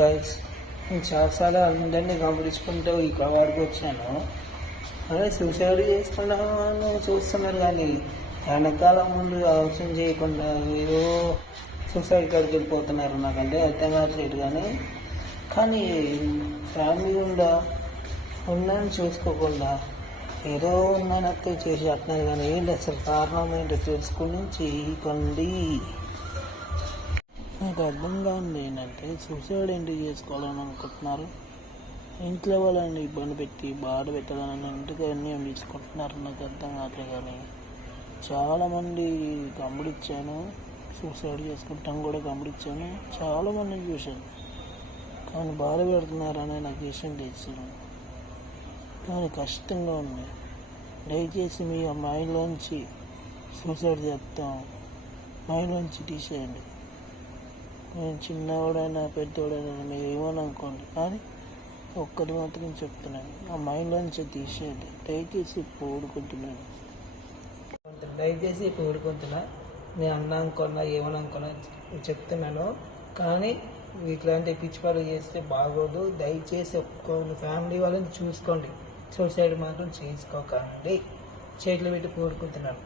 Guys, నేను చాలాసార్లు అందరినీ గమనించుకుంటూ ఈ కవర్కి వచ్చాను. అదే సూసైడ్ చేసుకున్నాను చూస్తున్నారు, కానీ వెనకాల ముందు ఆలోచన చేయకుండా ఏదో సూసైడ్ కాడికి వెళ్ళిపోతున్నారు. నాకంటే అర్థం కావట్లేదు. కానీ ఫ్యామిలీ ఉందని చూసుకోకుండా ఏదో ఉందనట్టు చేసి అట్లేదు. కానీ ఏంటి అసలు కారణం ఏంటో తెలుసుకుని చేయకండి. నాకు అర్థం కాదు ఏంటంటే సూసైడ్ ఎందుకు చేసుకోవాలని అనుకుంటున్నారు. ఇంట్లో వాళ్ళని ఇబ్బంది పెట్టి బాధ పెట్టాలని ఇంటికి అన్నీ తీసుకుంటున్నారు. నాకు అర్థం కావట్లేదు. కానీ చాలామంది గమనించాను, సూసైడ్ చేసుకుంటాం కూడా గమనించాను, చాలామందిని చూశాను. కానీ బాధ పెడుతున్నారని నాకు విషయం తెలుసు. కానీ కష్టంగా ఉంది. దయచేసి మీ మైండ్లోంచి సూసైడ్ చేస్తాం మైండ్లోంచి తీసేయండి. నేను చిన్నవాడైనా పెద్దవాడైనా మీరు ఏమని అనుకోండి, కానీ ఒక్కటి మాత్రం చెప్తున్నాను, ఆ మైండ్లోంచి తీసేయండి. దయచేసి పోడుకుంటున్నా. నేను అన్నా అనుకున్నా ఏమని అనుకున్నా చెప్తున్నాను. కానీ ఇట్లాంటి పిచ్చి పనులు చేస్తే బాగోదు. దయచేసి ఒక్కొక్క ఫ్యామిలీ వాళ్ళని చూసుకోండి. సూసైడ్ మాత్రం చేసుకోకండి. చేతులు పెట్టి పోడుకుంటున్నాను.